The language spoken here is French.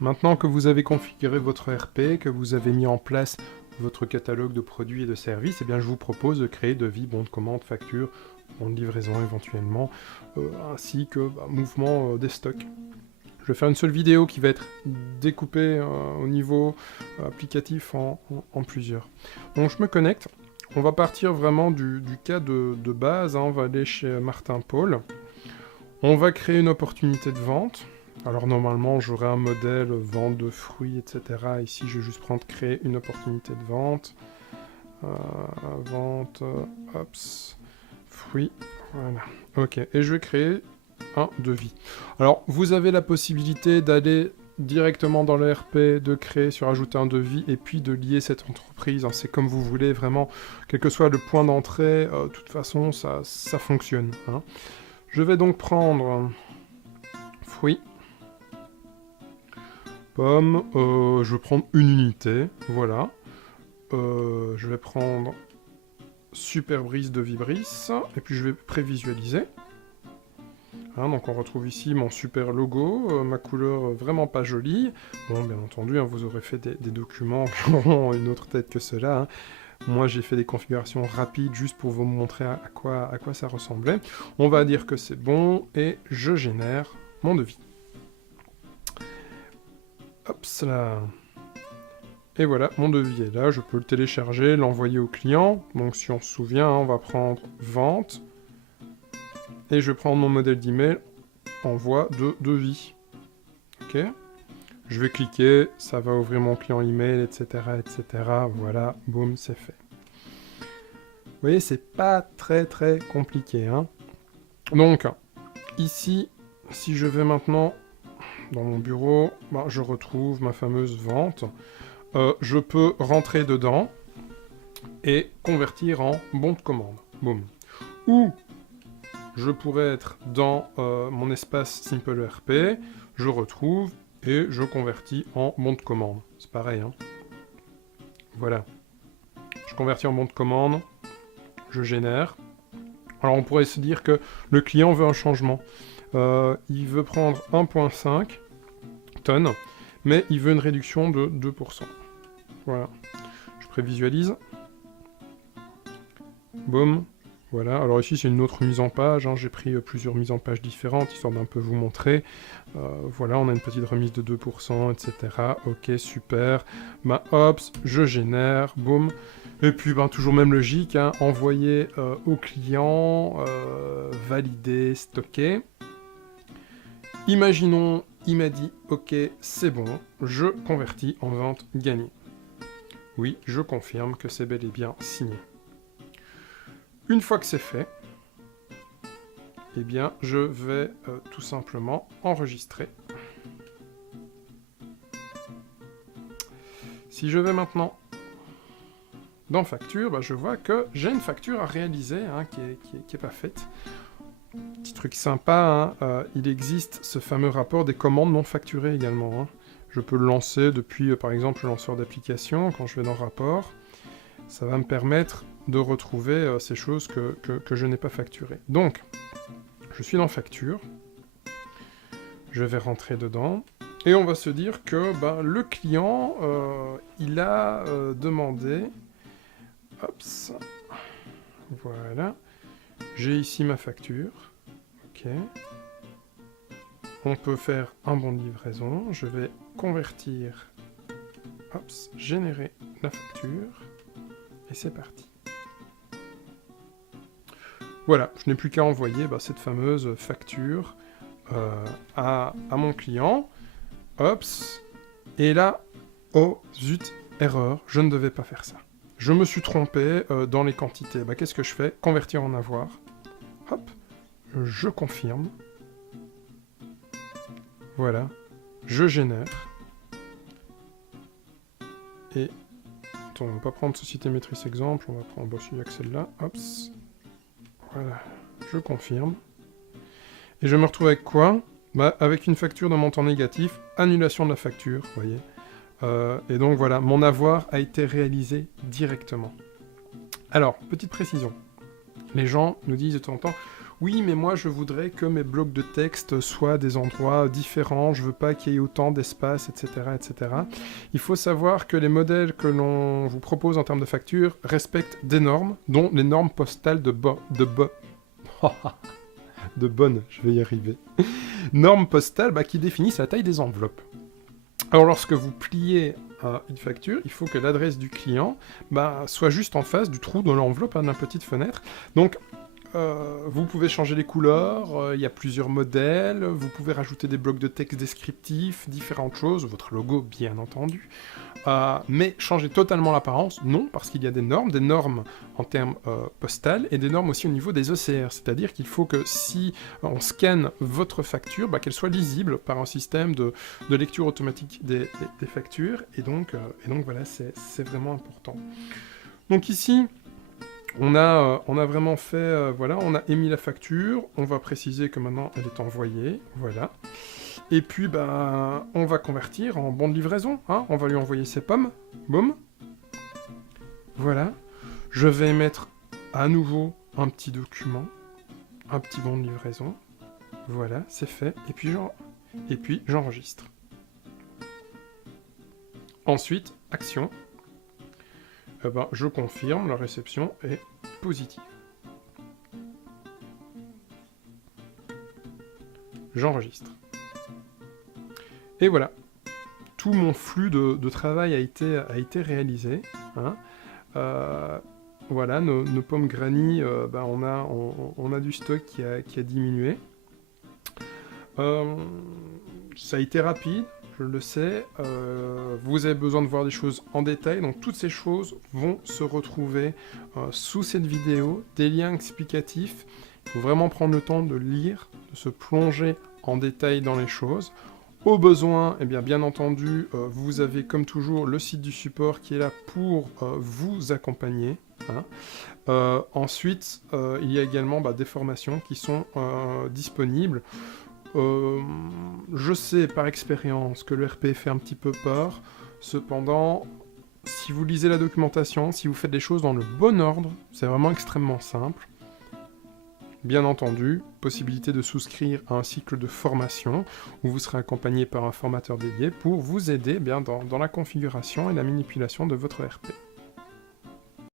Maintenant que vous avez configuré votre RP, que vous avez mis en place votre catalogue de produits et de services, eh bien, je vous propose de créer devis, bons de commande, factures, bons de livraison éventuellement, ainsi que mouvement des stocks. Je vais faire une seule vidéo qui va être découpée au niveau applicatif en plusieurs. Donc je me connecte. On va partir vraiment du cas de base. Hein. On va aller chez Martin Paul. On va créer une opportunité de vente. Alors normalement, j'aurai un modèle vente de fruits, etc. Ici, je vais juste prendre créer une opportunité de vente. Vente, hops, fruits, voilà. Ok, et je vais créer un devis. Alors, vous avez la possibilité d'aller directement dans le RP, de créer, sur ajouter un devis, et puis de lier cette entreprise. Hein, c'est comme vous voulez, vraiment, quel que soit le point d'entrée, de toute façon, ça fonctionne. Hein. Je vais donc prendre fruits, pommes, je vais prendre une unité, voilà. Je vais prendre Super Brise de Vibris, et puis je vais prévisualiser. Hein, donc on retrouve ici mon super logo, ma couleur vraiment pas jolie. Bon, bien entendu, hein, vous aurez fait des documents qui auront une autre tête que cela. Hein. Moi, j'ai fait des configurations rapides juste pour vous montrer à quoi ça ressemblait. On va dire que c'est bon, et je génère mon devis. Hop là. Et voilà, mon devis est là, je peux le télécharger, l'envoyer au client. Donc si on se souvient, hein, on va prendre vente. Et je vais prendre mon modèle d'email, envoi de devis. Ok. Je vais cliquer, ça va ouvrir mon client email, etc., etc. Voilà, boum, c'est fait. Vous voyez, c'est pas très compliqué. Hein. Donc, ici, si je vais maintenant dans mon bureau, je retrouve ma fameuse vente. Je peux rentrer dedans et convertir en bon de commande. Boum. Ou je pourrais être dans mon espace Simple ERP, je retrouve et je convertis en bon de commande. C'est pareil. Hein. Voilà. Je convertis en bon de commande, je génère. Alors on pourrait se dire que le client veut un changement. Il veut prendre 1,5 tonnes, mais il veut une réduction de 2%. Voilà. Je prévisualise. Boum. Voilà, alors ici c'est une autre mise en page, hein. J'ai pris plusieurs mises en page différentes, histoire d'un peu vous montrer. Voilà, on a une petite remise de 2%, etc. Ok, super. Hop, je génère, boum. Et puis toujours même logique, hein, envoyer au client, valider, stocker. Imaginons, il m'a dit, ok, c'est bon, je convertis en vente gagnée. Oui, je confirme que c'est bel et bien signé. Une fois que c'est fait, eh bien, je vais tout simplement enregistrer. Si je vais maintenant dans facture, je vois que j'ai une facture à réaliser hein, qui est pas faite. Petit truc sympa, hein, il existe ce fameux rapport des commandes non facturées également. Hein. Je peux le lancer depuis, par exemple, le lanceur d'application, quand je vais dans rapport. Ça va me permettre de retrouver ces choses que je n'ai pas facturées. Donc, je suis dans facture. Je vais rentrer dedans. Et on va se dire que le client, il a demandé... Hops. Voilà. J'ai ici ma facture. Ok. On peut faire un bon de livraison. Je vais convertir... Hops. Générer la facture. Et c'est parti. Voilà, je n'ai plus qu'à envoyer cette fameuse facture à mon client. Hops. Et là, oh zut, erreur, je ne devais pas faire ça. Je me suis trompé dans les quantités. Qu'est-ce que je fais? Convertir en avoir. Hop, je confirme. Voilà, je génère. Et attends, on va pas prendre Société Matrice exemple, on va prendre celui avec celle-là. Hops. Voilà, je confirme. Et je me retrouve avec quoi? Avec une facture de montant négatif, annulation de la facture, vous voyez. Et donc voilà, mon avoir a été réalisé directement. Alors, petite précision. Les gens nous disent de temps en temps, oui, mais moi je voudrais que mes blocs de texte soient des endroits différents, je veux pas qu'il y ait autant d'espace, etc., etc. Il faut savoir que les modèles que l'on vous propose en termes de facture respectent des normes, dont les normes postales de bonne, je vais y arriver. Normes postales qui définissent la taille des enveloppes. Alors lorsque vous pliez une facture, il faut que l'adresse du client soit juste en face du trou dans l'enveloppe, de la petite fenêtre. Donc vous pouvez changer les couleurs, il y a plusieurs modèles, vous pouvez rajouter des blocs de texte descriptifs, différentes choses, votre logo bien entendu. Mais changer totalement l'apparence, non, parce qu'il y a des normes en termes postales et des normes aussi au niveau des OCR, c'est-à-dire qu'il faut que si on scanne votre facture, qu'elle soit lisible par un système de lecture automatique des factures, et donc voilà, c'est vraiment important. Donc ici, on a vraiment fait, voilà, on a émis la facture, on va préciser que maintenant elle est envoyée, voilà. Et puis, on va convertir en bon de livraison, hein. On va lui envoyer ses pommes, boum. Voilà. Je vais mettre à nouveau un petit document, un petit bon de livraison. Voilà, c'est fait. Et puis j'enregistre. Ensuite, action. Je confirme, la réception est positive. J'enregistre. Et voilà, tout mon flux de travail a été réalisé. Hein. Voilà, nos pommes granny, on a du stock qui a diminué. Ça a été rapide, je le sais. Vous avez besoin de voir des choses en détail, donc toutes ces choses vont se retrouver sous cette vidéo, des liens explicatifs. Il faut vraiment prendre le temps de lire, de se plonger en détail dans les choses. Au besoin, bien entendu, vous avez comme toujours le site du support qui est là pour vous accompagner. Hein. Ensuite, il y a également des formations qui sont disponibles. Je sais par expérience que le RP fait un petit peu peur. Cependant, si vous lisez la documentation, si vous faites les choses dans le bon ordre, c'est vraiment extrêmement simple. Bien entendu, possibilité de souscrire à un cycle de formation où vous serez accompagné par un formateur dédié pour vous aider dans la configuration et la manipulation de votre RP.